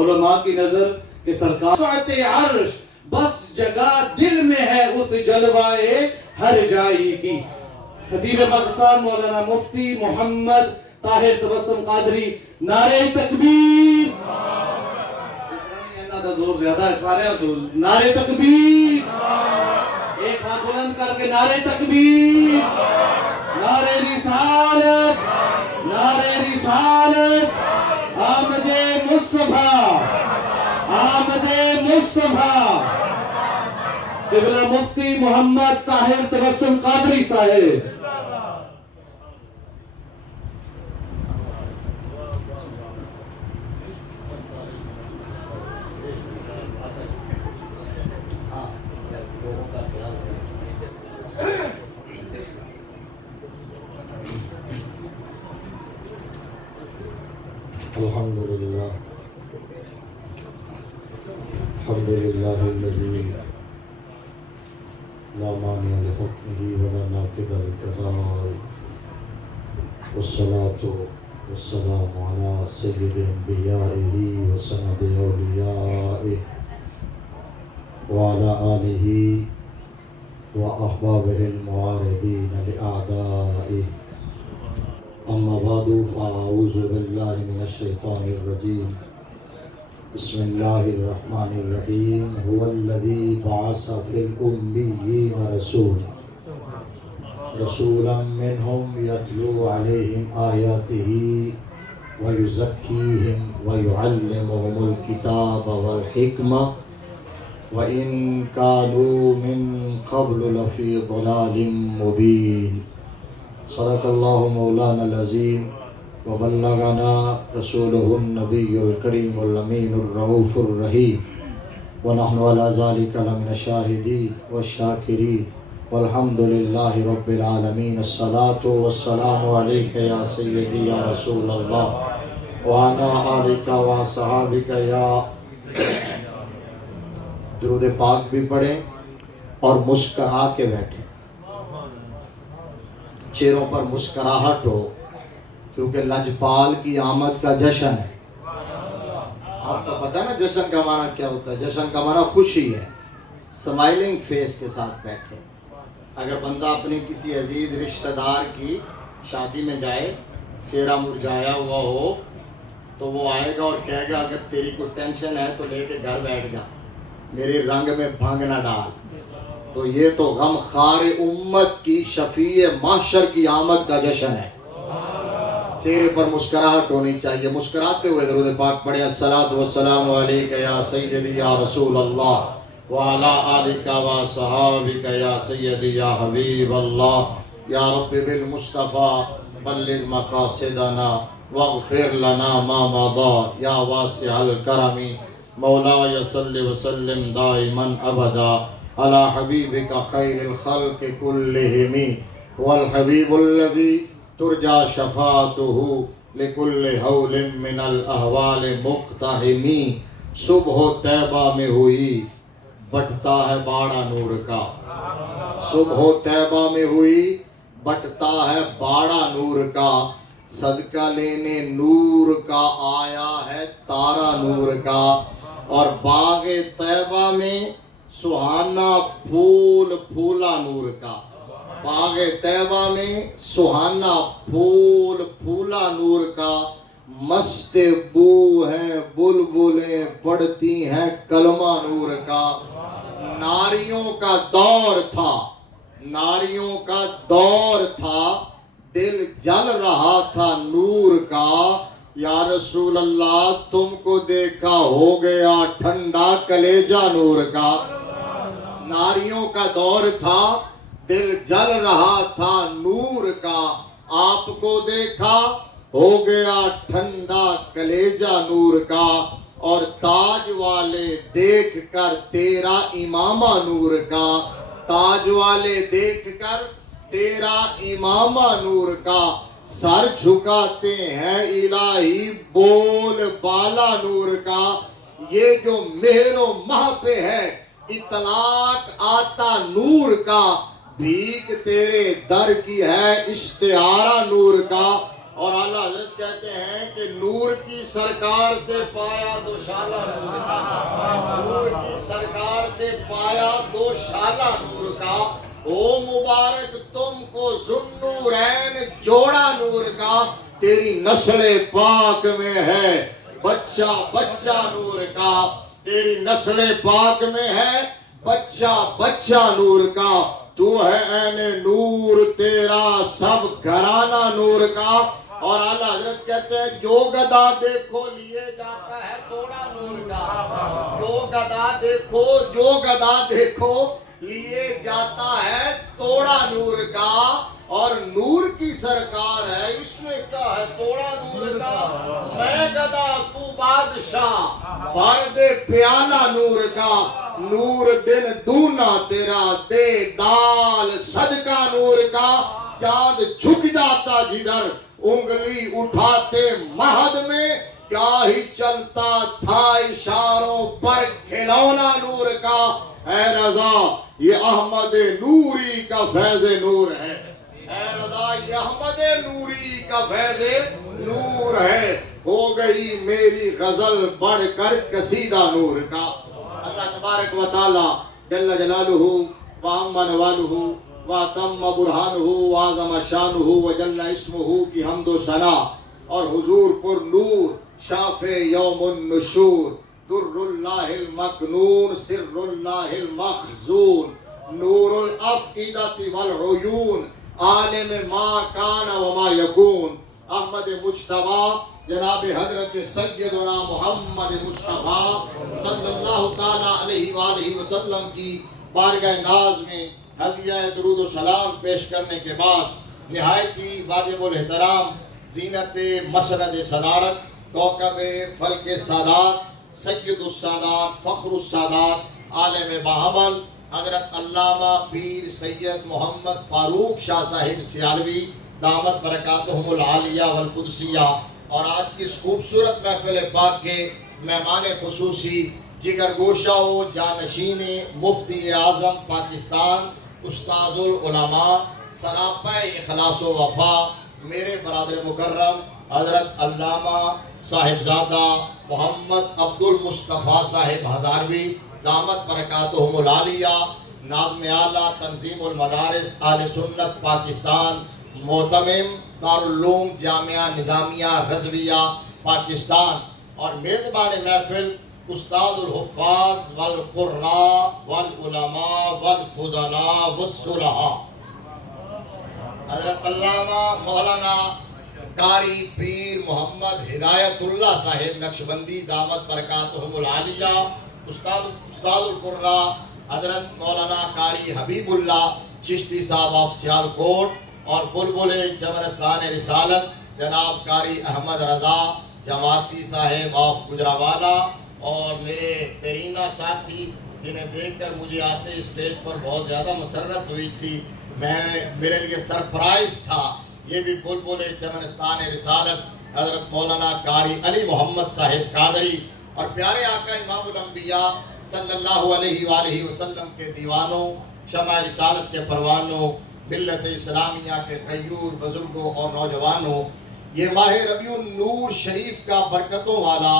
علماء کی نظر کہ سرکار سعت عرش بس جگہ دل میں ہے اس جلوائے ہر جائی کی. خطیب پاکستان مولانا مفتی محمد طاہر تبسم قادری نعرہ تکبیر. زور زیادہ ہے سارے تو نعرہ تکبیر. ایک ہاتھ بلند کر کے نعرہ تکبیر. نعرہ رسالت. نعرہ رسالت. آمد مصطفیٰ. آمد مصطفیٰ. قبلہ مفتی محمد طاہر تبسم قادری صاحب. الحمدللہ الحمدللہ الذی لا مانع لحکمہ ولا ناقض لقضائہ والصلاة والسلام علی سید انبیائہ وسند اولیائہ وعلی آلہ واحبابہ المعارضین لأعدائہ. اما بعد فاعوذ باللہ من الشیطان الرجیم. بسم اللہ الرحمن الرحیم. هو الذی بعث فی الامیین رسولا منہم یتلو علیہم آیاتہ ویزکیہم ویعلمہم الکتاب والحکمہ وَإِن كَانُوا مِن قَبْلُ لَفِي ضَلَالٍ مُبِينٍ. صدق اللہ مولانا العظیم وبلغنا رسولہ النبی الکریم الامین الرؤوف الرحیم ونحن علی ذلک لمن الشاہدین والشاکرین والحمد للہ رب العالمین. الصلاة والسلام علیک یا سیدی یا رسول اللہ وعلی آلک وصحابک. یا درود پاک بھی پڑھیں اور مسکرا کے بیٹھیں. چہروں پر مسکراہٹ ہو کیونکہ لجپال کی آمد کا جشن ہے. آپ کو پتہ ہے نا جشن کا معنی کیا ہوتا ہے؟ جشن کا معنی خوشی ہے. سمائلنگ فیس کے ساتھ بیٹھے. اگر بندہ اپنے کسی عزیز رشتہ دار کی شادی میں جائے چہرہ مرجھایا ہوا ہو تو وہ آئے گا اور کہے گا اگر تیری کوئی ٹینشن ہے تو لے کے گھر بیٹھ جا, میرے رنگ میں بھنگ نہ ڈال. تو یہ تو غم خار امت کی شفیع محشر کی آمد کا جشن ہے. چہرے پر مسکراہٹ ہونی چاہیے. مسکراتے ہوئے درود پاک پڑھیں. الصلاۃ والسلام علیک یا سیدی یا رسول اللہ وعلی آلک وصحابک یا سیدی یا حبیب اللہ. یا رب بالمصطفیٰ بلغ مقاصدنا واغفر لنا ما مضى یا واسع الکرم. مولا صلی وسلم دائما ابدا علی حبیبک خیر الخلق کلہم والحبیب الذی ترجا شفاعتہ لکل حول من الاحوال مقتحم. صبح طیبہ میں ہوئی بٹتا ہے باڑا نور کا. صبح طیبہ میں ہوئی بٹتا ہے باڑا نور کا. صدقہ لینے نور کا آیا ہے تارا نور کا. اور باغ طیبہ میں سہانا پھول پھولا نور کا. باغ طیبہ میں سہانا پھول پھولا نور کا. مست بو ہیں بلبلیں پڑھتی ہیں کلمہ نور کا. ناریوں کا دور تھا, ناریوں کا دور تھا, دل جل رہا تھا نور کا. یا رسول اللہ تم کو دیکھا ہو گیا ٹھنڈا کلیجہ نور کا. ناریوں کا دور تھا, دل جل رہا تھا نور کا. آپ کو دیکھا ہو گیا ٹھنڈا کلیجہ نور کا. اور تاج والے دیکھ کر تیرا امامہ نور کا. تاج والے دیکھ کر تیرا امامہ نور کا. سر جھکاتے ہیں الہی بول بالا نور کا. یہ جو مہر و مہ پہ ہے اطلاق آتا نور کا. بھیک تیرے در کی ہے استعارہ نور کا. اور اعلیٰ حضرت کہتے ہیں کہ نور کی سرکار سے پایا دوشالہ نور کا، نور کی سرکار سے پایا دوشالہ نور کا، او مبارک تم کو ذوالنورین جوڑا نور کا، تیری نسل پاک میں ہے بچہ بچہ نور کا، تیری نسل پاک میں ہے بچہ بچہ نور کا، تو ہے عین نور تیرا سب گھرانہ نور کا۔ اور اعلیٰ حضرت کہتے ہیں جو گدا دیکھو لیے جاتا ہے توڑا نور کا، جو گدا دیکھو لیے جاتا ہے توڑا نور کا، اور نور کی سرکار ہے، اس میں کیا ہے توڑا نور کا، میں گدا تو بادشاہ فرد پیالہ نور کا، نور دن دونا تیرا دے ڈال صدقہ نور کا، چاند جھک جاتا جدھر انگلی اٹھاتے مہد میں، کیا ہی چلتا تھا اشاروں پر کھلونا نور کا، اے رضا یہ احمد نوری کا فیض نور ہے، اے رضا یہ احمد نوری کا فیض نور ہے، ہو گئی میری غزل بڑھ کر قصیدہ نور کا۔ اللہ تبارک و تعالی جل جلالہ وعم نوالہ واتم برہانہ وعظم شانہ وجل اسمہ کی حمد و ثنا، اور حضور پر نور شافع یوم النشور، در اللہ المکنون سر اللہ المخزون، نور الافئدۃ والعیون، عالم ما کان وما یکون، احمد مجتبیٰ جناب حضرت سیدنا محمد مصطفیٰ صلی اللہ تعالیٰ علیہ وآلہ وسلم کی بارگاہ ناز میں ہدیہ درود و سلام پیش کرنے کے بعد نہایت ہی واجب الاحترام زینت مسند صدارت، کوکب فلک سادات، سید السادات، فخر السادات، عالم باعمل حضرت علامہ پیر سید محمد فاروق شاہ صاحب سیالوی دامت برکاتہم العالیہ والقدسیہ، اور آج کی اس خوبصورت محفل پاک کے مہمان خصوصی جگر گوشہ و جانشین مفتی اعظم پاکستان استاد العلماء سراپا اخلاص و وفا میرے برادر مکرم حضرت علامہ صاحبزادہ محمد عبد المصطفیٰ صاحب ہزاروی دامت برکاتہم العالیہ، ناظم اعلیٰ تنظیم المدارس اہل سنت پاکستان، محتمم دارالعلوم جامعہ نظامیہ رضویہ پاکستان، اور میزبان محفل استاد الحفاظ والقراء والعلماء والفضلاء والصلحاء حضرت علامہ مولانا قاری پیر محمد ہدایت اللہ صاحب نقشبندی دامت برکاتہم العالیہ، استاد القراء حضرت مولانا قاری حبیب اللہ چشتی صاحب آف سیالکوٹ، اور بلبل چمنستان رسالت جناب قاری احمد رضا جماعتی صاحب آف گجرانوالہ، اور میرے پیرینہ ساتھی جنہیں دیکھ کر مجھے آتے اسٹیج پر بہت زیادہ مسرت ہوئی تھی، میرے لیے سرپرائز تھا، یہ بھی بلبل چمنستان رسالت حضرت مولانا قاری علی محمد صاحب قادری، اور پیارے آقا امام الانبیاء صلی اللہ علیہ وآلہ وسلم کے دیوانوں، شمع رسالت کے پروانوں، ملت اسلامیہ کے غیور بزرگوں اور نوجوانوں، یہ ماہ ربیع النور شریف کا برکتوں والا،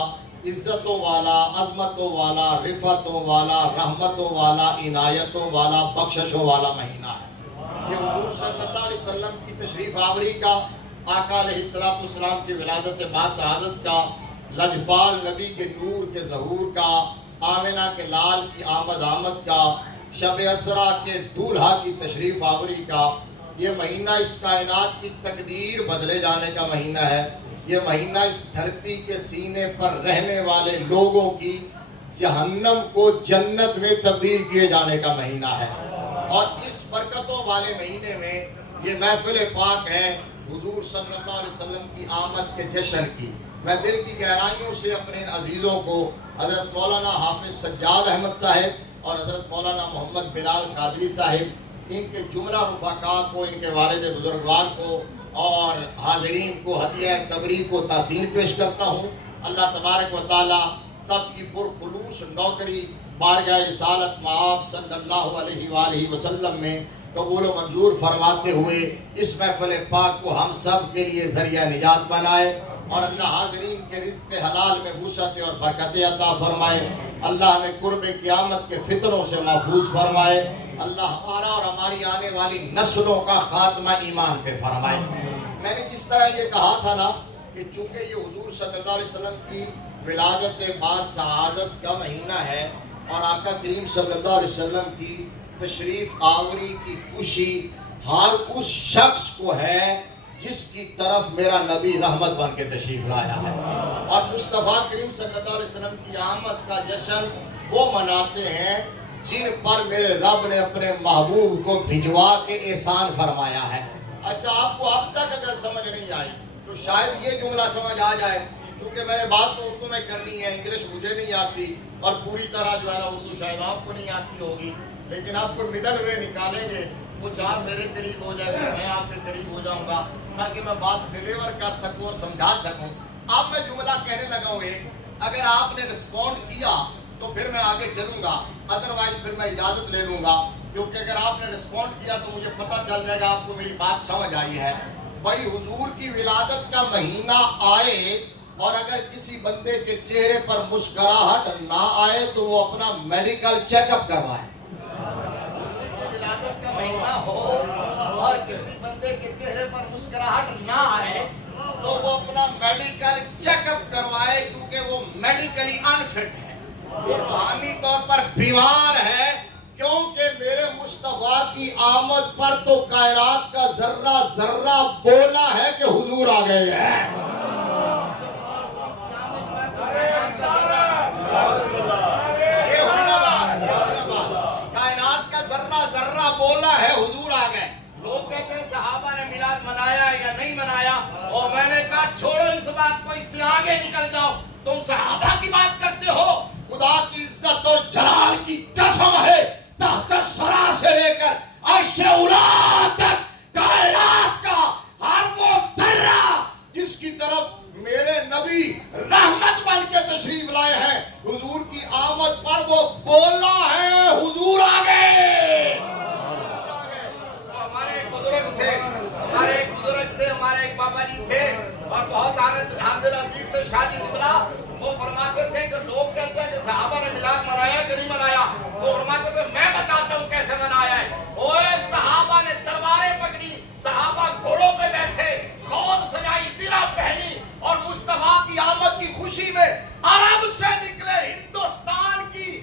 عزتوں والا، عظمتوں والا، رفعتوں والا، رحمتوں والا، عنایتوں والا، بخششوں والا مہینہ ہے۔ یہ حضور صلی اللہ علیہ وسلم کی تشریف آوری کا، آقا علیہ السلام کی ولادت باسعادت کا، لجپال نبی کے نور کے ظہور کا، آمنہ کے لال کی آمد کا، شب اسرا کے دولہا کی تشریف آوری کا، یہ مہینہ اس کائنات کی تقدیر بدلے جانے کا مہینہ ہے، یہ مہینہ اس دھرتی کے سینے پر رہنے والے لوگوں کی جہنم کو جنت میں تبدیل کیے جانے کا مہینہ ہے، اور اس برکتوں والے مہینے میں یہ محفل پاک ہے حضور صلی اللہ علیہ وسلم کی آمد کے جشن کی۔ میں دل کی گہرائیوں سے اپنے عزیزوں کو حضرت مولانا حافظ سجاد احمد صاحب اور حضرت مولانا محمد بلال قادری صاحب، ان کے جملہ رفقا کو، ان کے والد بزرگوار کو اور حاضرین کو ہدیہ تبریک و تحسین پیش کرتا ہوں۔ اللہ تبارک و تعالی سب کی پرخلوص نوکری بارگاہ رسالت مآب صلی اللہ علیہ وآلہ وسلم میں قبول و منظور فرماتے ہوئے اس محفل پاک کو ہم سب کے لیے ذریعہ نجات بنائے، اور اللہ حاضرین کے رزق حلال میں وسعت اور برکت عطا فرمائے، اللہ ہمیں قرب قیامت کے فتنوں سے محفوظ فرمائے، اللہ ہمارا اور ہماری آنے والی نسلوں کا خاتمہ ایمان پہ فرمائے۔ میں نے جس طرح یہ کہا تھا نا کہ چونکہ یہ حضور صلی اللہ علیہ وسلم کی ولادت باسعادت کا مہینہ ہے اور آقا کریم صلی اللہ علیہ وسلم کی تشریف آوری کی خوشی ہر اس شخص کو ہے جس کی طرف میرا نبی رحمت بن کے تشریف لایا ہے، اور مصطفیٰ کریم صلی اللہ علیہ وسلم کی آمد کا جشن وہ مناتے ہیں جن پر میرے رب نے اپنے محبوب کو بھجوا کے احسان فرمایا ہے۔ اچھا، آپ کو اب تک اگر سمجھ نہیں آئی تو شاید یہ جملہ سمجھ آ جائے، چونکہ میں نے بات تو اردو میں کرنی ہے، انگلش مجھے نہیں آتی، اور پوری طرح جو ہے نا اردو شاید آپ کو نہیں آتی ہوگی، لیکن آپ کو مڈل وے نکالیں گے، کچھ آپ میرے قریب ہو جائے گا، میں آپ کے قریب ہو جاؤں گا، تاکہ میں بات ڈیلیور کر سکوں اور سمجھا سکوں۔ اب میں جملہ کہنے لگا ہوں ایک، اگر آپ نے رسپونڈ کیا تو پھر میں آگے چلوں گا، ادروائز پھر میں اجازت لے لوں گا، کیونکہ اگر آپ نے رسپونڈ کیا تو مجھے پتہ چل جائے گا آپ کو میری بات سمجھ آئی ہے۔ بھائی، حضور کی ولادت کا مہینہ آئے اور اگر کسی بندے کے چہرے پر مسکراہٹ نہ آئے تو وہ اپنا میڈیکل چیک اپ کروائے۔ ولادت کا مہینہ ہو اور کسی بندے کے چہرے پر مسکراہٹ نہ آئے تو وہ اپنا میڈیکل چیک اپ کروائے، کیونکہ وہ میڈیکلی انفٹ ہے، وہ روحانی طور پر بیمار ہے، کیونکہ میرے مصطفیٰ کی آمد پر تو کائنات کا ذرہ ذرہ بولا ہے کہ حضور آ گئے ہیں۔ کائنات کا ذرہ ذرہ بولا ہے حضور آ گئے۔ لوگ کہتے ہیں صحابہ نے میلاد منایا یا نہیں منایا، اور میں نے کہا چھوڑو اس بات کو، اس سے آگے نکل جاؤ، تم صحابہ کی بات کرتے ہو، خدا کی عزت اور جلال کی قسم ہے، تحت الثری سے لے کر عرش اولی تک کائنات کا ہر وہ ذرہ جس کی طرف میرے نبی رحمت بن کے تشریف لائے ہیں، حضور کی آمد پر وہ بولا ہے حضور آ گئے۔ ہمارے ایک بزرگ تھے، ہمارے ایک بابا جی تھے، اور بہت حامد عزیز تھے، شاہجی قبلہ، وہ فرماتے تھے کہ لوگ کہتے ہیں کہ صحابہ نے میلاد منایا کہ نہیں منایا، وہ فرماتے تھے میں بتاتا ہوں کیسے منایا ہے۔ اوے صحابہ نے تلواریں پکڑی، صحابہ گھوڑوں پہ بیٹھے، خود سجائی، زرہ پہنی، اور مصطفیٰ کی آمد کی خوشی میں عرب سے نکلے، ہندوستان کی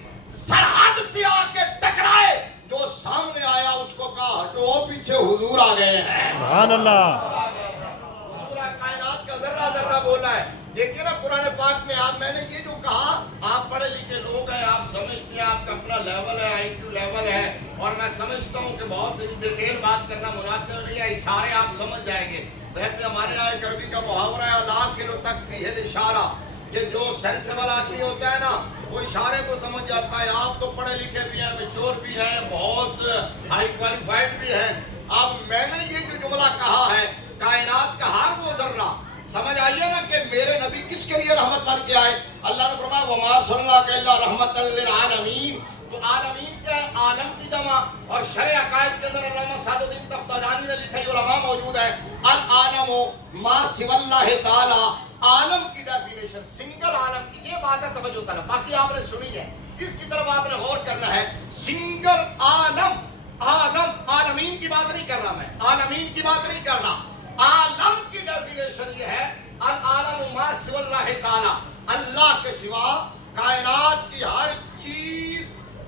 سرحد سے آ کے ٹکرائے، جو سامنے آیا اس کو کہا ہٹو، پیچھے حضور آ گئے ہیں۔ سبحان اللہ۔ پورا کائنات کا ذرہ ذرہ بولا ہے۔ دیکھیے نا قرآن پاک میں میں نے یہ جو کہا، آپ پڑھے لکھے لوگ ہیں، آپ سمجھتے ہیں، آپ کا اپنا لیول ہے، آئی کیو لیول ہے، اور میں سمجھتا ہوں کہ بہت ڈیٹیل بات کرنا مناسب نہیں ہے، اشارے آپ سمجھ جائیں گے۔ ویسے ہمارے یہاں ایک عربی کا محاورہ ہے، لا کلو تک فیہ الاشارہ، کہ جو سینسیبل آدمی ہوتا ہے نا وہ اشارے کو سمجھ جاتا ہے۔ آپ تو پڑھے لکھے بھی ہیں، میچور بھی ہیں، بہت ہائی کوالیفائڈ بھی ہیں۔ اب میں نے یہ جو جملہ کہا ہے، کائنات کا ہر وہ ذرہ، سمجھ آئیے نا کہ میرے نبی کس کے لیے رحمت بن کے آئے۔ اللہ نے فرمایا وَمَا أَرْسَلْنَاكَ إِلَّا رَحْمَةً لِّلْعَالَمِينَ، تو عالمین کیا ہے؟ عالم کی جمع، اور شرع عقائد کے اندر علامہ سعد الدین تفتازانی نے لکھا، یہ علماء موجود ہے، العالم ما سوى اللہ تعالی، عالم کی ڈیفینیشن سنگل عالم کی، یہ بات ہے سمجھ ہوتا ہے، باقی آپ نے سنی ہے، اس کی طرف آپ نے غور کرنا ہے۔ سنگل عالم، عالم، عالمین کی بات نہیں کر رہا میں، عالمین کی بات نہیں کر رہا، عالم کی ڈیفینیشن یہ ہے العالم ما سوى اللہ تعالی، اللہ کے سوا کائنات کی ہر چیز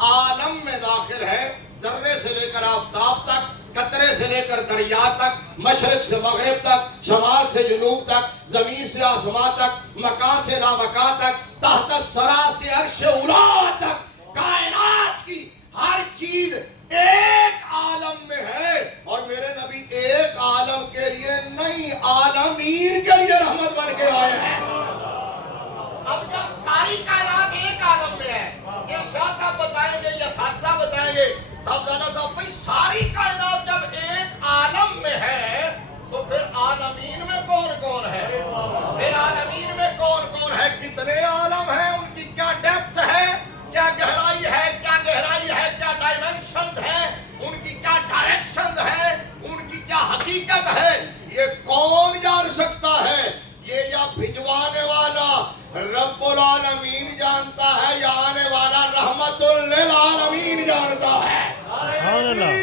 عالم میں داخل ہے، ذرے سے لے کر آفتاب تک، قطرے سے لے کر دریا تک، مشرق سے مغرب تک، شمال سے جنوب تک، زمین سے آسمان تک، مکان سے لامکان تک، تحت الثری سے عرش اولی تک، کائنات کی ہر چیز ایک عالم میں ہے، اور میرے نبی ایک عالم کے لیے نہیں، عالمین کے لیے رحمت بن کے آئے ہیں۔ اب جب ساری کائنات ایک عالم میں ہے، یہ شاہ صاحب بتائیں گے یا صاحب بتائیں گے، صاحبزادہ صاحب، بھئی ساری کائنات جب ایک عالم میں ہے تو پھر عالمین میں کون کون ہے؟ پھر عالمین میں کون کون ہے؟ کتنے عالم ہیں؟ ان کی کیا ڈیپتھ ہے، کیا گہرائی ہے؟ کون جان سکتا ہے؟ یہ یا بھجوانے والا رب العالمین جانتا ہے یا آنے والا رحمت للعالمین جانتا ہے۔ سبحان اللہ۔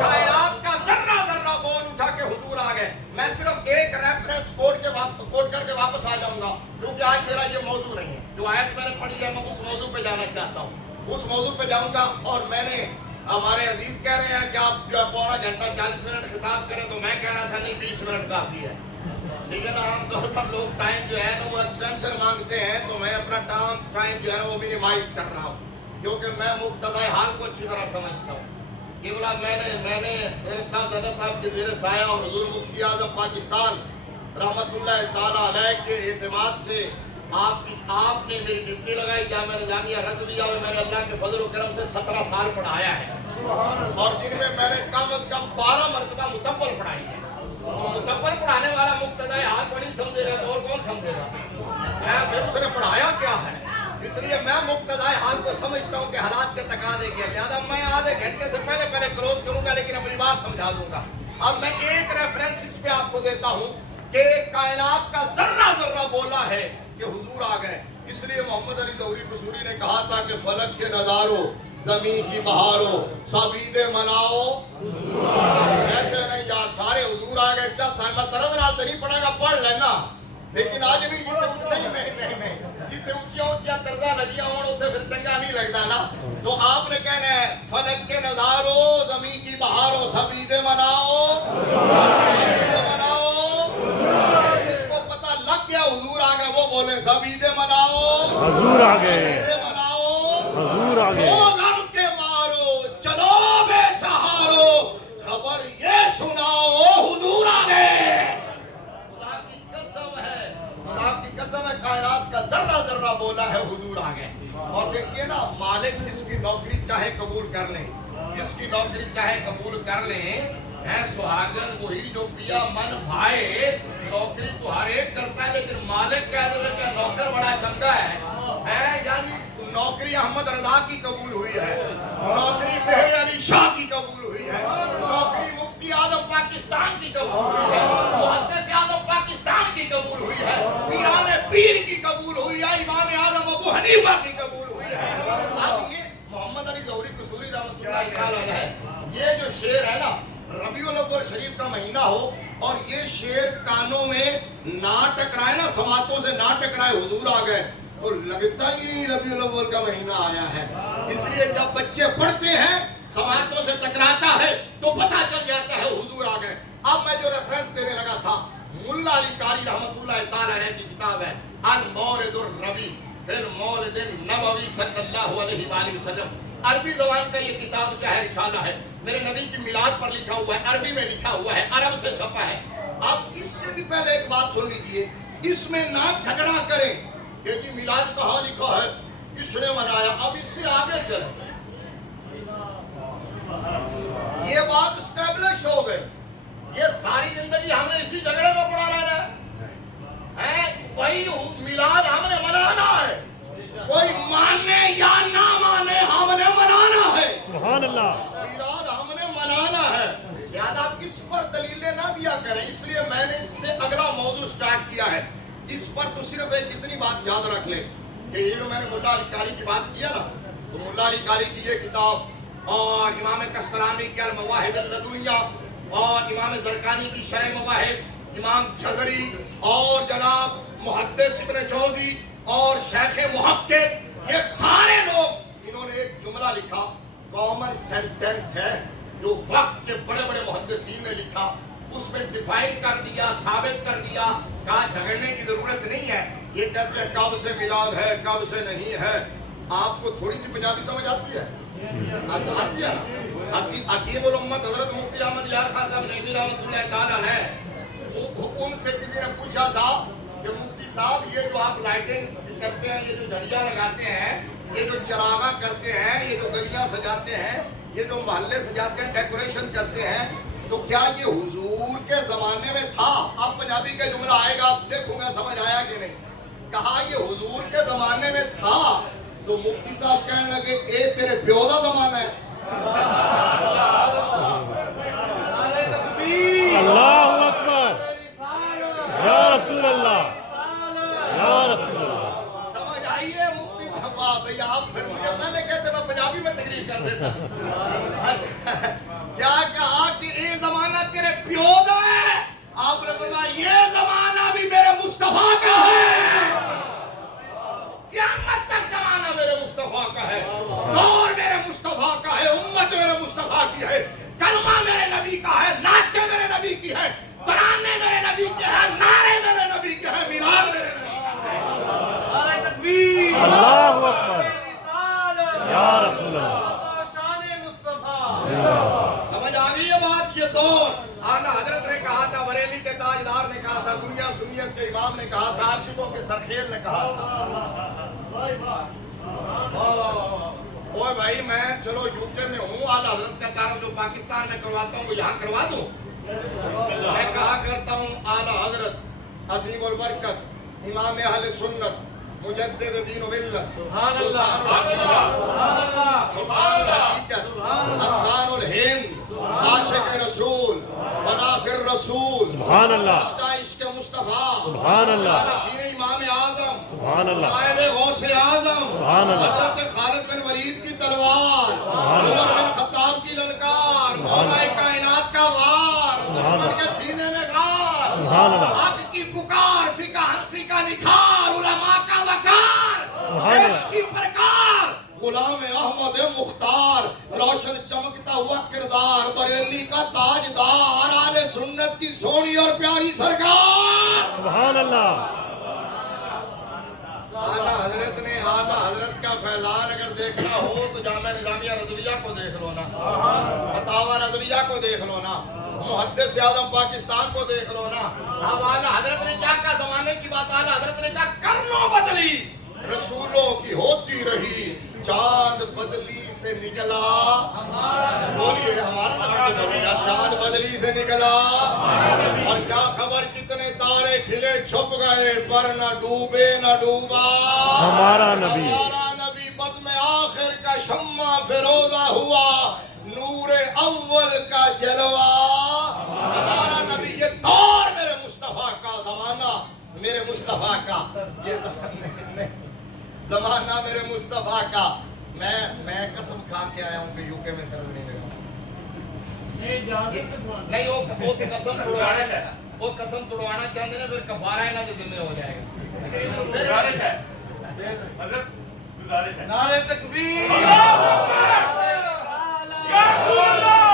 کائنات کا ذرہ ذرہ بول اٹھا کے حضور آ گئے۔ میں صرف ایک ریفرنس کوٹ کر کے واپس آ جاؤں گا، کیونکہ آج میرا یہ موضوع نہیں ہے۔ جو آیت میں نے پڑھی ہے میں اس موضوع پہ جانا چاہتا ہوں، اس موضوع پہ جاؤں گا۔ اور میں نے ہمارے عزیز کہہ رہے ہیں کہ آپ جو پونا گھنٹہ 40 منٹ خطاب کریں، تو میں کہہ رہا تھا نہیں 20 منٹ کافی ہے، ٹھیک ہے نا۔ عام طور پر لوگ ٹائم جو ہے نا وہ ایکسٹینشن مانگتے ہیں، تو میں اپنا ٹائم جو ہے نا وہ منیمائز کر رہا ہوں، کیونکہ میں مقتضائے حال کو اچھی طرح سمجھتا ہوں۔ کہ بولا میں نے ارشاد دادا صاحب کے زیر سایہ اور حضور مفتی اعظم پاکستان رحمت اللہ تعالیٰ علیہ کے اعتماد سے آپ نے میری ڈپٹی لگائی جامعہ نظامیہ رضویہ میں نے اللہ کے فضل و کرم سے 17 سال پڑھایا ہے، اور جن میں میں نے کم از کم 12 مرتبہ متبل پڑھائی ہے۔ متبل پڑھانے والا مقتدائے حال کو نہیں سمجھے گا تو اور کون سمجھے گا؟ پھر اس نے پڑھایا کیا ہے؟ اس لیے میں مقتدائے حال کو سمجھتا ہوں کہ حالات کے تقاضے کیا، لہٰذا میں آدھے گھنٹے سے پہلے کلوز کروں گا، لیکن اپنی بات سمجھا دوں گا۔ اب میں ایک ریفرنس اس پہ آپ کو دیتا ہوں کہ کائنات کا ذرہ ذرہ بولا ہے کہ حضور آ گئے۔ اس لیے محمد علی ظہوری قصوری نے کہا تھا کہ فلک کے نظاروں، زمین کی بہاروں، سب عیدیں مناؤ۔ ایسے نہیں یار، سارے حضور آ گئے، چل میں طرز نال تو نہیں پڑھے گا، پڑھ لینا، لیکن آج بھی نہیں جتنے اونچیاں طرزاں لگیاں ہوں اتنے پھر چنگا نہیں لگتا نا۔ تو آپ نے کہنا ہے فلک کے نظاروں، زمین کی بہاروں، سب عیدیں مناؤ، سب عیدیں مناؤ۔ جس کو پتہ لگ گیا حضور آ گئے وہ بولے سب عیدیں مناؤ، حضور آ گئے، عیدیں مناؤ، حضور آ گئے۔ او غم کے مارو چلو بے سہارو، خبر یہ سناؤ حضور آ گئے۔ خدا کی قسم ہے، خدا کی قسم ہے، کائنات کا ذرہ ذرہ بولا ہے حضور آ گئے۔ اور دیکھیے نا، مالک جس کی نوکری چاہے قبول کر لیں، جس کی نوکری چاہے قبول کر لیں، ہے سہاگن وہی جو پیا من بھائے۔ نوکری تو ہر ایک کرتا ہے، لیکن مالک کہہ دے کہ نوکر بڑا چنگا ہے، یعنی نوکری احمد رضا کی قبول ہوئی ہے، نوکری مہر علی شاہ کی قبول ہوئی ہے، نوکری مفتی اعظم پاکستان کی قبول ہوئی ہے، محدث اعظم پاکستان کی قبول ہوئی ہے، پیران پیر کی قبول ہوئی ہے، امام اعظم ابو حنیفہ کی قبول ہوئی ہے۔ اب یہ محمد علی ظہوری قصوری رحمۃ اللہ تعالیٰ علیہ ہے، یہ جو شعر ہے نا، ربیع الاول شریف کا مہینہ ہو اور یہ شعر کانوں میں نہ ٹکرائے نا، سماعتوں سے نہ ٹکرائے حضور آ گئے، تو لگتا ہی نہیں ربیع الاول کا مہینہ آیا ہے۔ اس لیے جب بچے پڑھتے ہیں سماعتوں سے ٹکراتا ہے تو پتہ چل جاتا ہے حضور آ گئے۔ اب میں جو ریفرنس دینے لگا تھا، ملا علی قاری رحمۃ اللہ تعالیٰ علیہ کی کتاب ہے المورد الربیع فی المولد النبوی صلی اللہ علیہ وآلہ وسلم۔ عربی زبان کا یہ کتاب چاہے رسالہ ہے، میرے نبی کی میلاد پر لکھا ہوا ہے، عربی میں لکھا ہوا ہے، عرب سے چھپا ہے۔ اب اس سے بھی پہلے ایک بات سن لیجئے، اس میں نہ جھگڑا کریں کہ جی میلاد کہاں لکھا ہے، کس نے منایا۔ اب اس سے آگے چلیں، یہ بات اسٹیبلش ہو گئی، یہ ساری زندگی ہم نے اسی جھگڑے میں پڑا رہنا ہے، وہی میلاد ہم نے منانا ہے، کوئی مانے یا نہ مانے ہم نے منانا ہے، سبحان اللہ، میلاد ہم نے منانا ہے۔ لہذا اس پر دلیلیں نہ دیا کریں، اس لیے میں نے اس سے اگلا موضوع سٹارٹ کیا ہے۔ اس پر تو صرف ایک اتنی بات یاد رکھ لیں کہ یہ جو میں نے ملا علی قاری کی بات کیا نا، تو ملا علی قاری کی یہ کتاب اور امام کسترانی کی المواہب اللدنیہ اور امام زرقانی کی شرح مواہب، امام جھزری اور جناب محدث ابن جوزی اور شیخ محقق، یہ سارے لوگ انہوں نے ایک جملہ لکھا، کامن سینٹنس ہے جو وقت کے بڑے بڑے محدثین نے لکھا، اس میں ڈیفائن کر دیا، ثابت کر دیا، کہا جھگڑنے کی ضرورت نہیں ہے۔ یہ کہتے ہیں کب سے میلاد ہے کب سے نہیں ہے۔ آپ کو تھوڑی سی پنجابی سمجھ آتی ہے؟ آتی ہے نا؟ حکیم الامت حضرت مفتی احمد یار خان صاحب نعیمی رحمۃ اللہ تعالیٰ علیہ، ان سے کسی نے پوچھا تھا کہ مفتی صاحب یہ جو آپ لائٹنگ کرتے ہیں، یہ جو گھڑیاں لگاتے ہیں، یہ جو چراغاں کرتے ہیں، یہ جو گلیاں سجاتے ہیں، یہ جو محلے سجاتے ہیں، ڈیکوریشن کرتے ہیں، تو کیا یہ حضور کے زمانے میں تھا؟ اب پنجابی کا جملہ آئے گا، دیکھوں گا سمجھ آیا کہ نہیں۔ کہا یہ حضور کے زمانے میں تھا، تو مفتی صاحب کہنے لگے اے تیرے پیو دا زمانہ ہے. اللہ اکبر. یا رسول اللہ. یا رسول اللہ. سمجھ آئیے مفتی صاحب. واہ بھئی آپ پھر مجھے پہلے کہتے میں پنجابی میں تقریر کر دیتا. کیا کہا کہ اے زمانہ تیرے پیو دا ہے. آپ نے فرمایا یہ زمانہ بھی میرے مصطفیٰ کا ہے. قیامت تک زمانہ میرے مصطفیٰ کا ہے. دور میرے مصطفیٰ کا ہے. امت میرے مصطفیٰ کی ہے. کلمہ میرے نبی کا ہے. نعتیں میرے نبی کی ہے. ترانے میرے نبی کے ہیں. نعرے میرے نبی کے ہیں. میلاد میرے نبی کے ہیں. اللہ اکبر. یا رسول اللہ. سمجھ آ گئی یہ بات. یہ دور اعلیٰ حضرت نے کہا تھا. بریلی کے تاجدار نے کہا تھا. دنیا سنیت کے امام نے کہا تھا. عاشقوں کے سرخیل نے کہا تھا. اوہ بھائی میں چلو یو کے میں ہوں. اعلیٰ حضرت کا کام جو پاکستان میں کرواتا ہوں وہ یہاں کروا دوں. میں کہا کرتا ہوں اعلیٰ حضرت عظیم البرکت امام اہل سنت مجدد دین و ملت سلطان الحقیقت حسان الہند عاشق رسول فنافر رسول سبحان اللہ. عشق مصطفیٰ سبحان اللہ. نشین امام اعظم سبحان اللہ. نائب غوث اعظم سبحان اللہ. حضرت خالد بن ولید کی تلوار عمر بن خطاب کی للکار مولا کائنات کا وار دشمن کے سینے میں غار سبحان اللہ. حق کی پکار فقہ حنفی کا نکھار علماء کا وقار عشق کی پرکار غلام احمد مختار روشن چمکتا ہوا کردار بریلی کا تاجدار آل سنت کی سونی اور پیاری سرکار. سبحان اللہ. اعلیٰ حضرت نے اعلیٰ حضرت کا فیضان اگر دیکھنا ہو تو جامعہ نظامیہ رضویہ کو دیکھ لو نا. فتاوی رضویہ کو دیکھ لو نا. محدث اعظم پاکستان کو دیکھ لو نا. اب اعلیٰ حضرت نے کیا کہا زمانے کی بات. اعلیٰ حضرت نے کہا کرنوں بدلی رسولوں کی ہوتی رہی. چاند بدلی سے نکلا. بولیے ہمارا نبی جو بولے گا چاند بدلی سے نکلا. اور کیا خبر کتنے تارے کھلے چھپ گئے پر نہ ڈوبے نہ ڈوبا ہمارا نبی. ہمارا نبی بزم آخر کا شمع فیروزہ ہوا. نور اول کا جلوہ ہمارا نبی. یہ دور میرے مصطفیٰ کا. زمانہ میرے مصطفیٰ کا. یہ زمانہ میرے مصطفیٰ کا. میں قسم کھا کے آیا ہوں کہ یو کے میں درد نہیں لگا. نہیں وہ قسم توڑوانا ہے. وہ قسم توڑوانا چاہتے ہیں پھر کفارہ انہاں دے ذمہ ہو جائے گا. گزارش ہے حضرت. گزارش ہے. نعرہ تکبیر. یا رسول اللہ.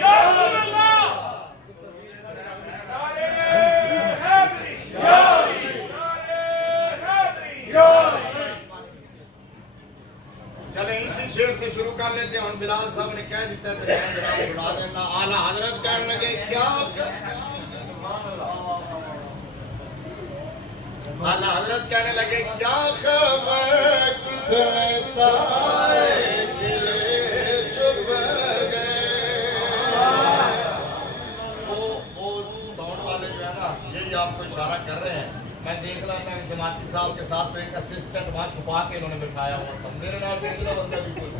یا رسول اللہ. چلیں اسی شعر سے شروع کر لیتے ہیں. بلال صاحب نے کہہ دیتا ہے تو میں جناب سنا دینا. اعلیٰ حضرت کہنے لگے کیا اعلیٰ حضرت کہنے لگے کیا خبر کتنے تارے کھلے چھپ گئے. وہ ساؤنڈ والے جو ہے نا یہی آپ کو اشارہ کر رہے ہیں. میں دیکھ رہا میں جماعتی صاحب کے ساتھ تو ایک اسسٹنٹ وہاں چھپا کے انہوں نے بٹھایا ہوا تھا. میرے نال دیکھ رہا بندہ بالکل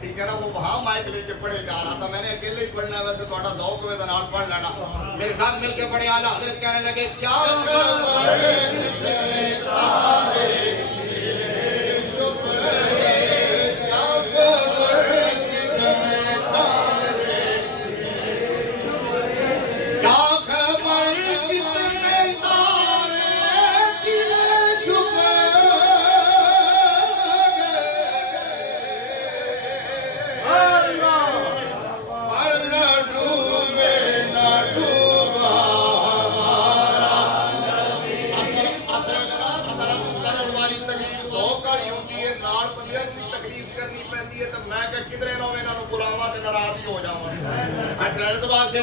ٹھیک ہے نا. وہ وہاں مائک لے کے پڑھے جا رہا تھا. میں نے اکیلے ہی پڑھنا ہے. ویسے تھوڑا ذوق ہوئے تھا نال پڑھ لینا. میرے ساتھ مل کے پڑھے. اعلیٰ حضرت کہنے لگے کیا خبر کتنے تارے چھپ گئے. کیا خبر کتنے تارے. کیا خبر کتنے تارے کھلے چھپ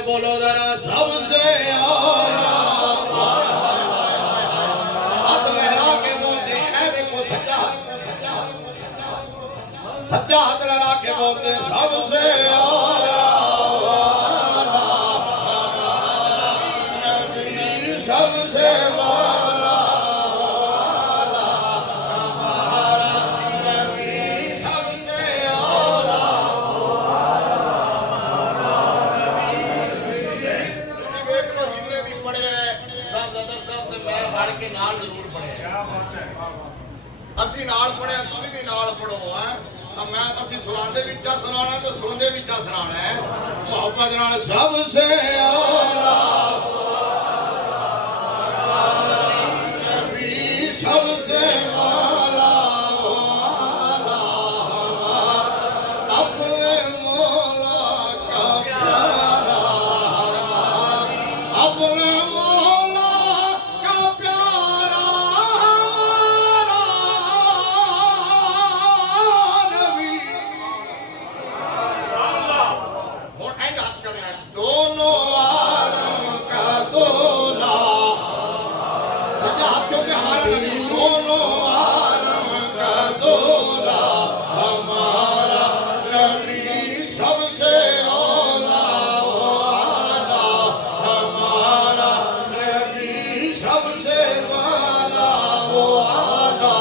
بولو ذرا سب سے ہاتھ لہرا کے بولتے ہیں سچا ہاتھ لہرا کے بولتے ہیں سب سے نبی سب سے مولا میں بڑھ کے نال ضرور پڑھے اسی نال پڑھے تسی بھی نال پڑھو میں اسی سناندے وچ جا سنانا تو سنندے وچ جا سنانا ہے محبت نال سب سے اعلی نبی سب سے اعلی اپنے مولا کا پیارا اپنے مولا کا پیارا نبی ہوں اینج ہاتھ کرنا ہے دونوں عالم کا دولا سجا ہاتھوں پہ ہمارا نبی دونوں عالم کا دولا ہمارا نبی سب سے اولا والا ہمارا نبی سب سے والا والا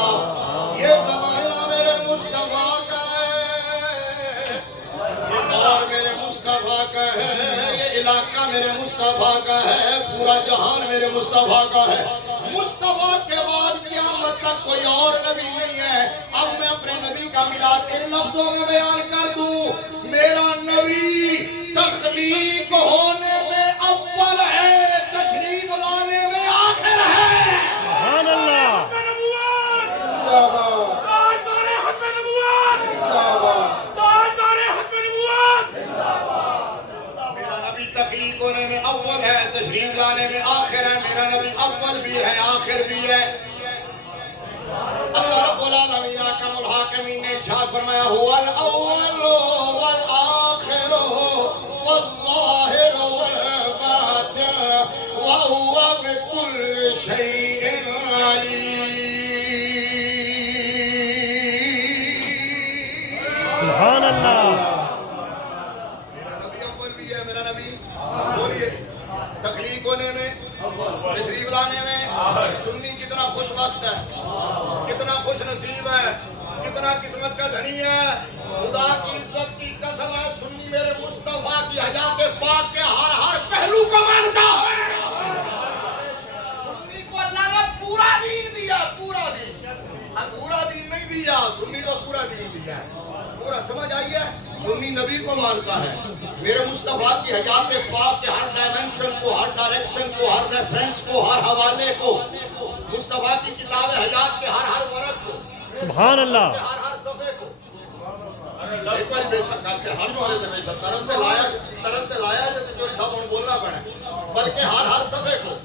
یہ زمانہ میرے مصطفیٰ کا ہے یہ دور میرے مصطفیٰ کا ہے یہ علاقہ میرے مصطفیٰ کا ہے پورا جہان میرے مصطفیٰ کا ہے مصطفیٰ کے بعد قیامت تک کوئی اور نبی نہیں ہے اب میں اپنے نبی کا میلاد ان لفظوں میں بیان کر دوں میرا نبی تخلیق ہونے میں اول ہے تشریف لانے میں آخر ہے سبحان اللہ تاجدار ختم نبوت تاجدار ختم نبوت میرا نبی تخلیق ہونے میں اول ہے تشریف لانے میں آخر ہے میرا نبی اول بھی ہے آخر بھی ہے اللہ رب العالمین احکم الحاکمین نے ارشاد فرمایا هو الاول والآخر والظاہر والباطن وهو بكل شيء علیم سبحان اللہ میرا نبی اول بھی ہے میرا نبی بولیے تخلیق ہونے میں تشریف لانے میں سنی کتنا خوش وقت ہے کتنا خوش نصیب ہے کتنا قسمت کا دھنی ہے خدا کی عزت کی قسم ہے سنی میرے مصطفیٰ کی حیات پاک کے ہر پہلو کو مانتا ہے سنی کو اللہ نے پورا دین دیا پورا دین پورا دین نہیں دیا سنی کو پورا دین دیا ہے پورا سمجھ آئیے سنی نبی کو مانتا ہے میرے مصطفیٰ کی حیات پاک کے ہر ڈائمنشن کو ہر ڈائریکشن کو ہر ریفرنس کو ہر حوالے کو مصطفیٰ کی کتاب حیات کے ہر ورق کو سبحان اللہ ہر صفحے کو اس بار بے شک کر کے ہر والے بے شک ترستے لایا جیسے چوری صاحب نے بولنا پڑا بلکہ ہر صفحے کو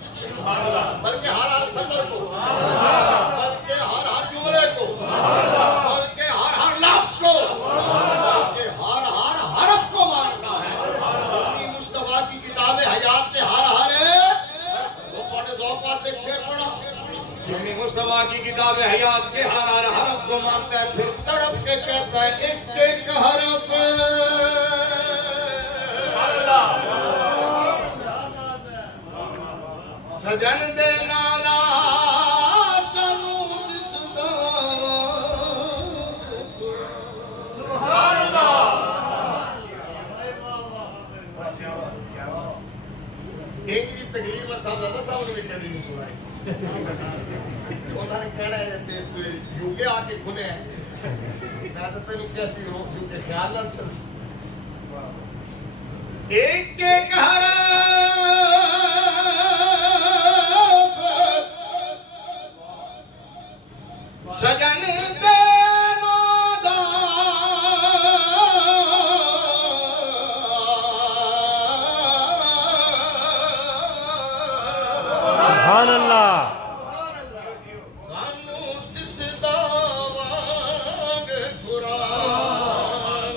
بلکہ ہر سطر کو بلکہ ہر جملے کو بلکہ ہر لفظ کو بلکہ ہر حرف کو مانتا ہے سنی مصطفیٰ کی کتاب حیات کے ہر وہ پڑھے ذوق واسطے ایک شعر پڑھا سنی مصطفیٰ کی کتاب حیات کے ہر حرف کو مانتا ہے پھر تڑپ کے کہتا ہے ایک ایک حرف سجن دے نالا سنود صدا سبحان اللہ ایک کی تقریر میں صاحب زیادہ صاحب نے بھی کہہ نہیں سنائی انہوں نے کہنا ہے یو کے آ کے کھلے ہیں میں تو تینوں کیسی ہو یو کے خیال نہ چل ایک ایک حرف سجن دے نادا سبحان اللہ سانو دسدا وانگ قرآن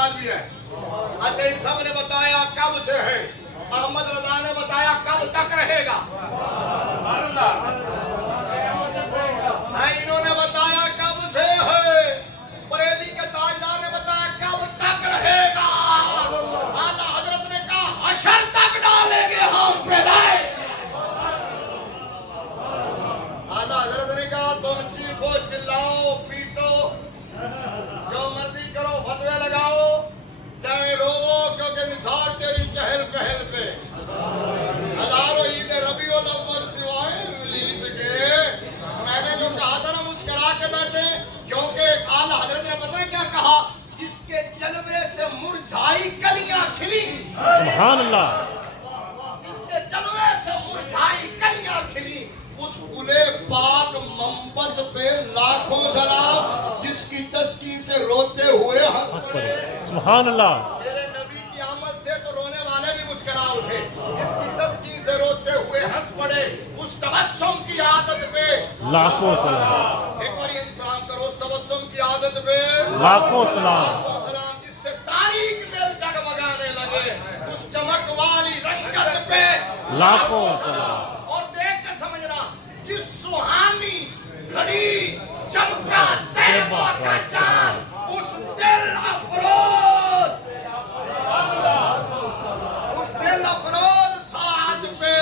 یاد بھی ہے. اچھا ان سب نے بتایا کب سے ہے, احمد رضا نے بتایا کب تک رہے گا. انہوں نے بتایا کب سے ہے, بریلی کے تاجدار نے بتایا کب تک رہے گا. اعلیٰ حضرت نے کہا حشر تک ڈالیں گے ہم پیدائش. اعلیٰ حضرت نے کہا تم چیخو چلاؤ پیٹو جو مرضی کرو فتوے لگاؤ چاہے رو, کیونکہ مثال تیری چہل پہل پہ ہزاروں عید ربیع الاول سوائے ابلیس کے. میں نے جو کہا تھا نا مسکرا کے بیٹھے, کیونکہ اعلیٰ حضرت نے پتہ ہے کیا کہا, جس کے جلوے سے مرجھائی کلیاں کھلی. سبحان اللہ. جس کے جلوے سے مرجھائی کلیاں کھلی, اس گلے پاک منبت پہ لاکھوں سلام, جس کی تسکین سے روتے ہوئے ہنس پڑے. سبحان اللہ. میرے نبی کی آمد سے تو رونے والے بھی مسکرا اٹھے, جس کی تسکین سے روتے ہوئے ہنس پڑے. اس تبسم کی عادت پہ لاکھوں سلام. ایک بار یہ سلام کرو, اس تبسم کی عادت پہ لاکھوں سلام. لاکھوں سلام, جس سے تاریک دل جگمگانے لگے. اس چمک والی رنگت پہ لاکھوں سلام. اور دیکھ کے سمجھنا, جس سہانی گھڑی چمکا طیبہ کا چاند, اس دل افروز, اس دل افروز ساعت پہ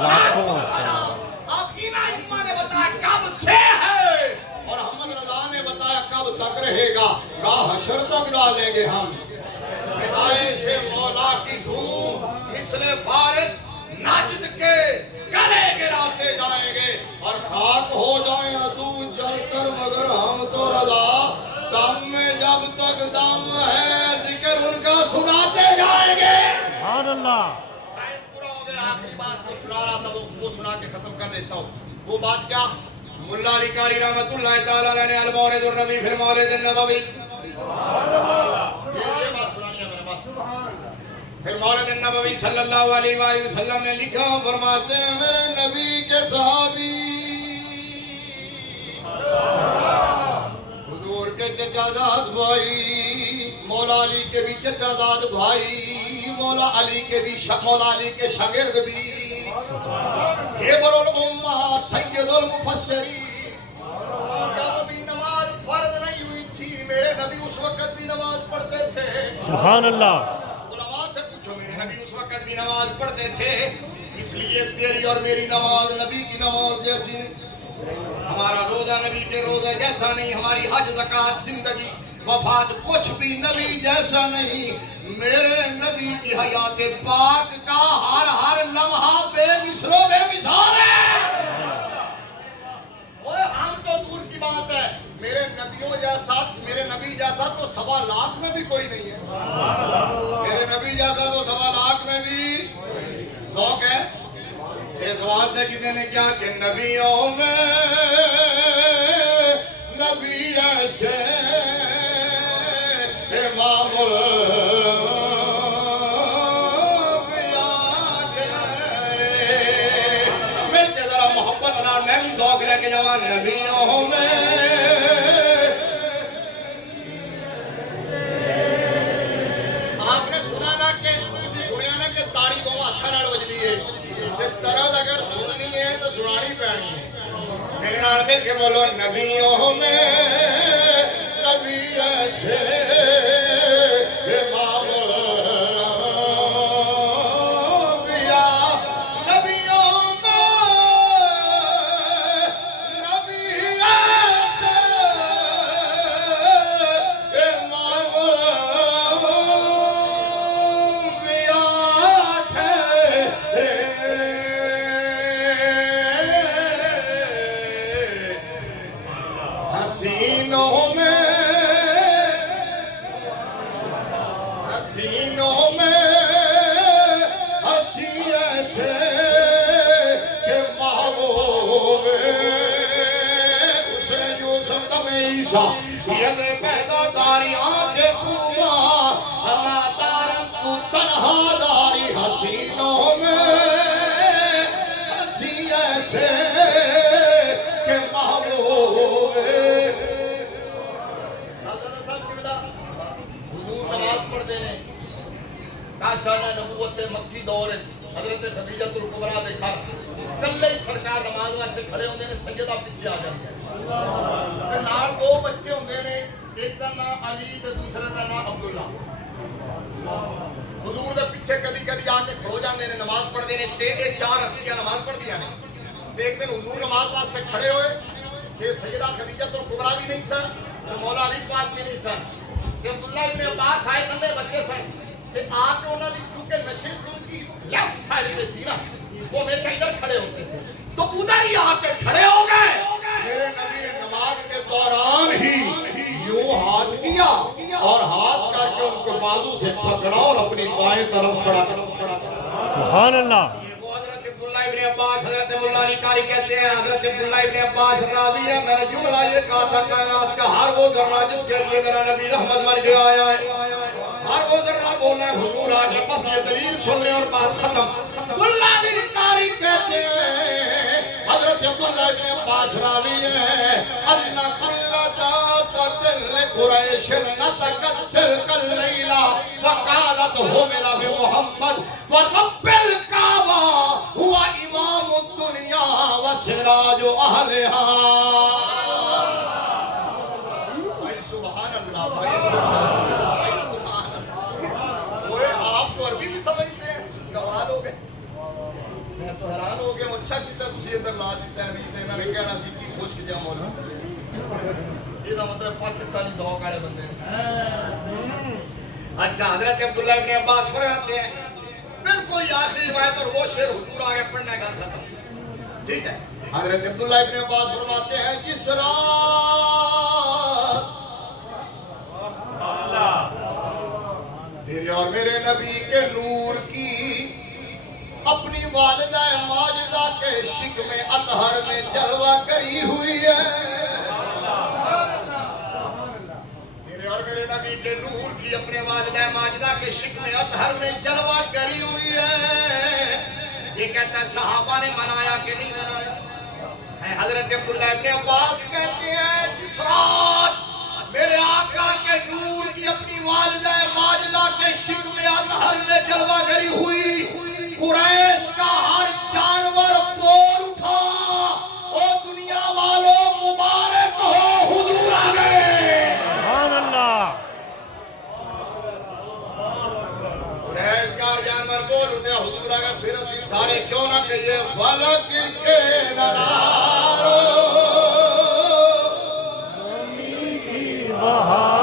لاکھوں سلام. اب اینا امہ نے بتایا کب سے ہے, اور احمد رضا نے بتایا کب تک رہے گا. کہا حشر تک ڈالیں گے ہم. پیدائش مولا کی دھوم مثل فارس نجد کے گلے گراتے جائیں گے, اور خاک ہو جائیں عدو جل کر مگر ہم تو رضا. دم میں جب تک دم ہے ذکر ان کا سناتے جائیں گے. سبحان اللہ. ٹائم پورا ہو گیا, آخری بات جو سنا رہا تھا وہ سنا کے ختم کر دیتا ہوں. وہ بات کیا, ملا علی قاری رحمت اللہ تعالی علیہ نے المولد النبی پھر مولد النبوی, یہ بات سنانی ہے میرے پاس. پھر مولد النبوی صلی اللہ علیہ وآلہ وسلم نے لکھا, فرماتے ہیں میرے نبی کے صحابی حضور کے چچا زاد بھائی, مولا علی کے بھی چچا زاد بھائی, مولا علی کے شاگرد بھی, ہیبر الامہ سید المفسرین. جب بھی نماز فرض نہیں ہوئی تھی میرے نبی اس وقت بھی نماز پڑھتے تھے. سبحان اللہ. میرے نبی اس وقت بھی نماز پڑھتے تھے. اس لیے تیری اور میری نماز نبی کی نماز جیسی نہیں, ہمارا روزہ نبی کے روزہ جیسا نہیں, ہماری حج زکوٰۃ زندگی وفات کچھ بھی نبی جیسا نہیں. میرے نبی کی حیات پاک کا ہر لمحہ بے مثل و بے مثال ہے. ہم تو دور کی بات ہے, میرے نبی جیسا تو 1.25 لاکھ میں بھی کوئی نہیں ہے. میرے نبی جیسا تو 1.25 لاکھ میں بھی ذوق ہے. اس واسطے کسی نے کیا کہ نبیوں میں نبی ایسے امام مل کے ذرا محبت نال میں بھی ذوق لے کے جاؤں. نبیوں میں آپ نے سنا نا کہ تاڑی دو ہاتھوں نال وجدی ہے, طرز اگر سننی ہے تو سنانی پینی ہے. میرے نال مل کے بولو, نبیوں میں نبی ایسے امام الانبیاء. نبیوں میں نبی ایسے امام الانبیاء ٹھہرے. حسینوں میں ہنسی ایسے کہ محبوب حسن یوسف دم عیسیٰ ید پیدا داری آنکھیں خوبا ہما دارم تو تنہا داری. حسینوں میں ہنسی ایسے کہ محبوب حضور نماز ماشاءاللہ نبوت مکی دور ہے حضرت خدیجہ الکبریٰ دیکھا کلے ہی سرکار نماز واسطے کھڑے ہوندے نے سیدہ پیچھے آ جاندی ہے تے نال دو بچے ہوندے نے ایک دا نام علی تے دوسرے دا نام عبداللہ حضور دے پیچھے کدی کدی آ کے کھڑو جاندے نے نماز پڑھدے نے تے اے چار ہستیاں نماز پڑھدیاں نے تے ایک دن حضور نماز واسطے کھڑے ہوئے کہ سیدہ خدیجہ الکبریٰ بھی نہیں سن تے مولا علی پاک بھی نہیں سن تے عبداللہ ابن عباس آئے کلے بچے سن تے آ کے انہوں نے چونکہ نشست ان کی لیفٹ سائڈ پہ تھی نا وہ ہمیشہ ادھر کھڑے ہوتے تھے تو ادھر ہی آ کے کھڑے ہو گئے میرے نبی نے نماز کے دوران ہی یوں ہاتھ کیا اور ہاتھ کر کے ان کے بازو سے پکڑا اور اپنی بائیں طرف کھڑا سبحان اللہ حضرت عبداللہ ابن عباس حضرت مولا علی قاری کہتے ہیں حضرت عبداللہ ابن عباس راوی ہے میں نے جملہ یہ کہا تھا کائنات کا ہر وہ ذرہ جس کے لیے میرا نبی رحمت بن کے آیا ہے ہر وہ ذرہ بولا ہے حضور آ کے بس یہ دلیل سن لیں اور بات ختم مولا علی قاری کہتے ہیں حضرت عبداللہ ابن عباس راوی ہے ان قریش نتقتل کلیلہ وقالت ہو میرا بھی محمد ورب الکعبہ ہوا امام الدنیا وسراج اہلہا بھائی سبحان اللہ بھائی سبحان اللہ بھائی سبحان اللہ وہ آپ تو عربی بھی سمجھتے ہیں کمال ہو گئے میں تو حیران ہو گیا اچھا کیتا تسی ادھر لا دیتا ہے نہیں تے انہوں نے کہنا سی کی خوش کیا مولا سے یہ دا مطلب پاکستانی ذوق والے بندے ہیں اچھا حضرت عبداللہ ابن عباس فرماتے ہیں بالکل آخری روایت اور وہ شعر حضور آگے پڑھنا گل ختم ٹھیک ہے حضرت عبداللہ ابن عباس فرماتے ہیں جس رات تیرے اور میرے نبی کے نور کی اپنی والدہ ماجدہ کے شکم اطہر میں جلوہ گری ہوئی ہے اور میرے نبی کے نور کی اپنے والدہ ماجدہ کے شکم اطہر میں جلوہ گری ہوئی ہے یہ کہتا ہے صحابہ نے منایا کہ نہیں منایا حضرت عبداللہ ابن عباس کہتے ہیں جس رات میرے آقا کے نور کی اپنی والدہ ماجدہ کے شکم اطہر میں جلوہ گری ہوئی قریش کا ہر جانور بول اٹھا او دنیا والوں مبارک ہو حضور آ گئے سبحان اللہ قریش کا ہر جانور بول اٹھا حضور آ گئے پھر اسی سارے کیوں نہ کہیے فلک کے نظاروں زمین کی بہار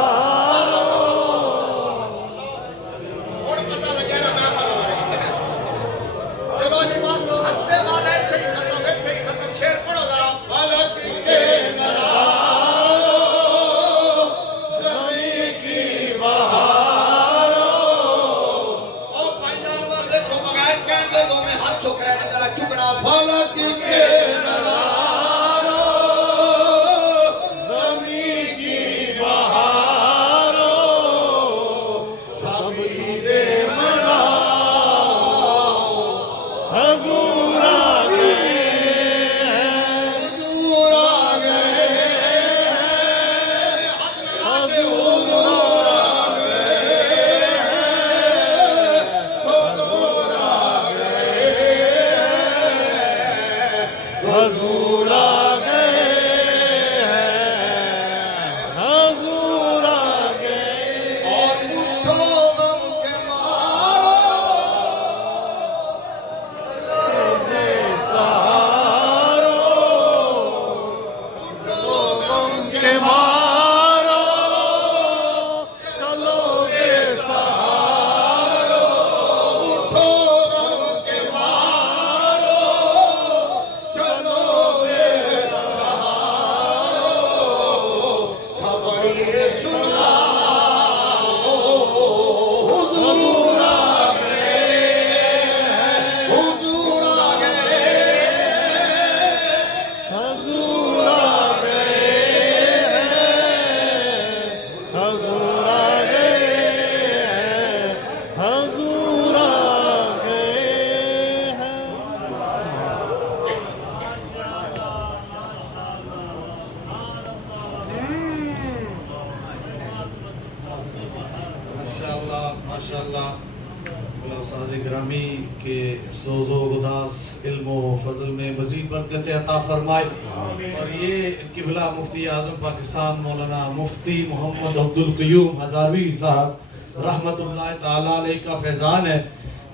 استاذ گرامی کے سوز و گداس علم و فضل میں مزید برکت عطا فرمائے، اور یہ قبلہ مفتی اعظم پاکستان مولانا مفتی محمد عبدالقیوم ہزاروی صاحب رحمت اللہ تعالیٰ علیہ کا فیضان ہے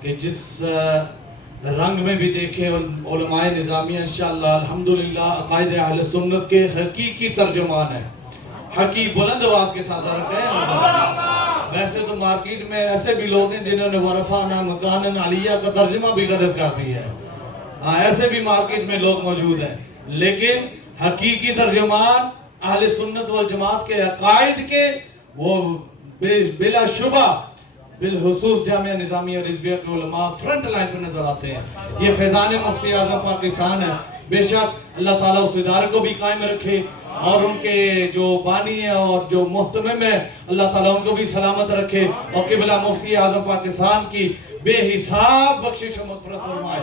کہ جس رنگ میں بھی دیکھیں علماء نظامیہ انشاءاللہ الحمدللہ عقائد اہل سنت کے حقیقی ترجمان ہیں. حقیق بلند آواز کے ساتھ رکھیں. ویسے تو مارکیٹ میں ایسے بھی لوگ ہیں جنہوں نے ورفعنا مکانا علیہ کا ترجمہ بھی غلط کر دی ہے. ایسے بھی مارکیٹ میں لوگ موجود ہیں، لیکن حقیقی ترجمان اہل سنت والجماعت کے عقائد کے وہ بلا شبہ بالخصوص جامعہ نظامیہ رضویہ کے علماء فرنٹ لائن پہ نظر آتے ہیں. یہ فیضان مفتی اعظم پاکستان ہے. بے شک اللہ تعالیٰ اس ادارے کو بھی قائم رکھے، اور ان کے جو بانی ہیں اور جو محتمم ہیں اللہ تعالیٰ ان کو بھی سلامت رکھے، اور قبلہ مفتی اعظم پاکستان کی بے حساب بخشش و مغفرت فرمائے.